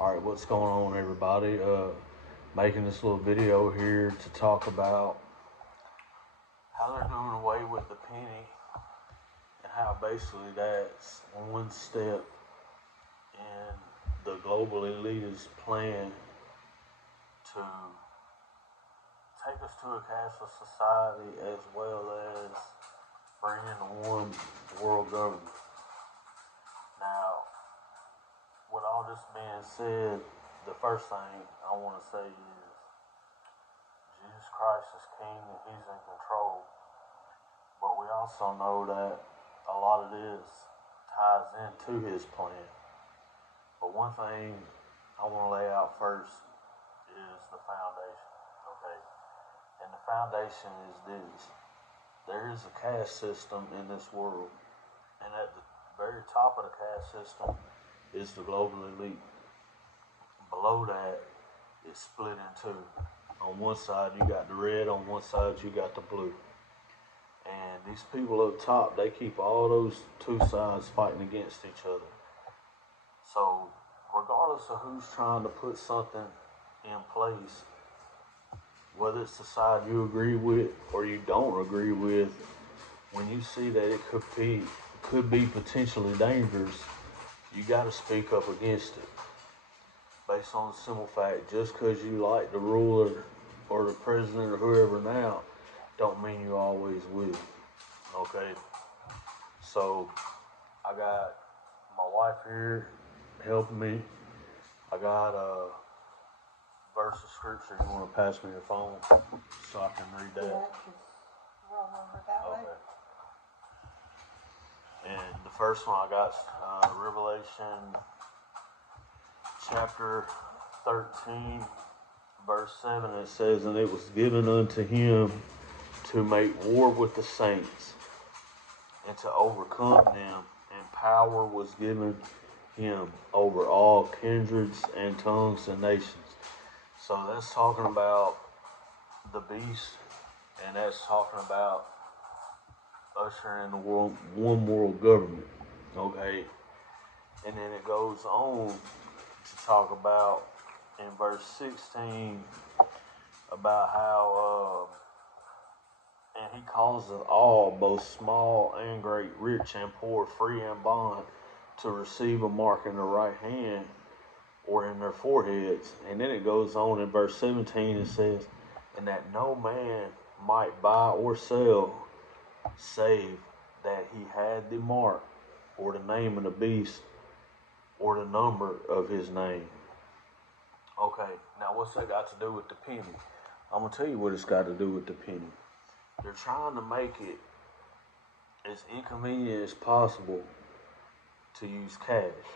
Alright, what's going on, everybody? Making this little video here to talk about how they're doing away with the penny and how basically that's one step in the global elitist plan to take us to a cashless society as well as bring in one world government. Now, with all this being said, the first thing I want to say is Jesus Christ is king and he's in control. But we also know that a lot of this ties into his plan. But one thing I want to lay out first is the foundation, okay? And the foundation is this. There is a caste system in this world. And at the very top of the caste system is the global elite. Below that, it's split in two. On one side, you got the red. On one side, you got the blue. And these people up top, they keep all those two sides fighting against each other. So, regardless of who's trying to put something in place, whether it's the side you agree with or you don't agree with, when you see that it could be potentially dangerous, you got to speak up against it. Based on the simple fact, just because you like the ruler or the president or whoever now, don't mean you always will. Okay? So, I got my wife here helping me. I got a verse of scripture. You want to pass me your phone so I can read that? Yeah, just roll over that way. And the first one I got, Revelation chapter 13, verse 7. It says, "And it was given unto him to make war with the saints, and to overcome them, and power was given him over all kindreds and tongues and nations." So that's talking about the beast, and that's talking about ushering in the world, one world government, okay? And then it goes on to talk about, in verse 16, about how, and he causes all, both small and great, rich and poor, free and bond, to receive a mark in their right hand or in their foreheads. And then it goes on in verse 17 and says, "And that no man might buy or sell, save that he had the mark or the name of the beast or the number of his name." Okay, now what's that got to do with the penny? I'm going to tell you what it's got to do with the penny. They're trying to make it as inconvenient as possible to use cash.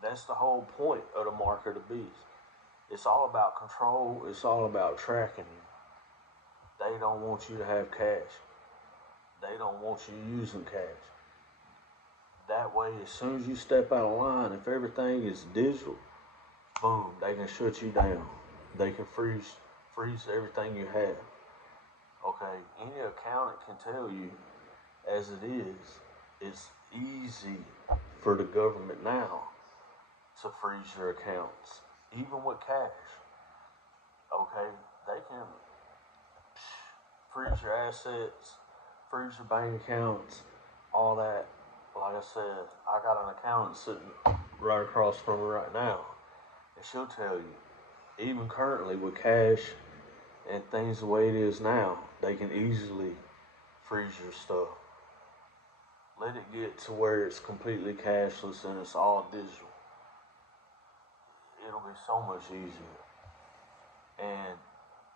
That's the whole point of the mark of the beast. It's all about control. It's all about tracking you. They don't want you to have cash. They don't want you using cash. That way, as soon as you step out of line, if everything is digital, boom, they can shut you down. They can freeze everything you have. Okay, any accountant can tell you, as it is, it's easy for the government now to freeze your accounts, even with cash. Okay, they can freeze your assets, freeze your bank accounts, all that. Like I said, I got an accountant sitting right across from me right now, and she'll tell you, even currently with cash and things the way it is now, they can easily freeze your stuff. Let it get to where it's completely cashless and it's all digital. It'll be so much easier. And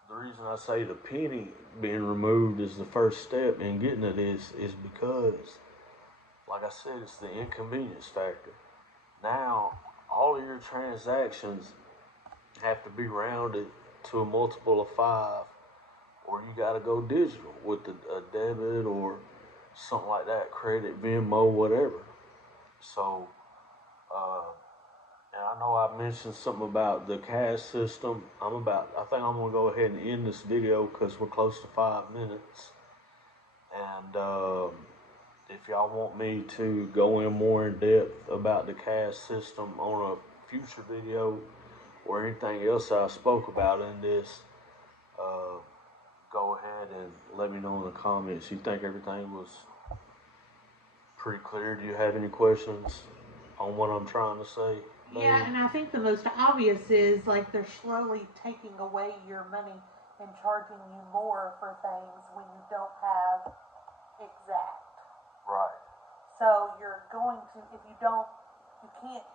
the reason I say the penny being removed is the first step in getting to this is because, like I said, it's the inconvenience factor. Now, all of your transactions have to be rounded to a multiple of 5, or you got to go digital with a debit or something like that, credit, Venmo, whatever. So, and I know I mentioned something about the cash system. I think I'm going to go ahead and end this video because we're close to 5 minutes. And if y'all want me to go in more in depth about the cash system on a future video or anything else I spoke about in this, go ahead and let me know in the comments. You think everything was pretty clear? Do you have any questions on what I'm trying to say? Yeah, and I think the most obvious is like they're slowly taking away your money and charging you more for things when you don't have exact. Right. So you're going to,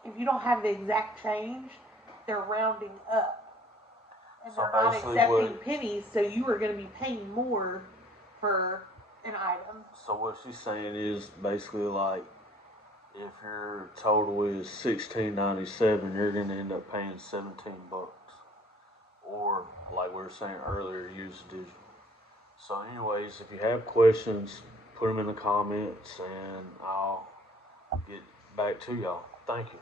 if you don't have the exact change, they're rounding up. And So they're not basically accepting pennies, so you are going to be paying more for an item. So what she's saying is basically like, if your total is $16.97, you're gonna end up paying $17. Or like we were saying earlier, use digital. So anyways, if you have questions, put them in the comments and I'll get back to y'all. Thank you.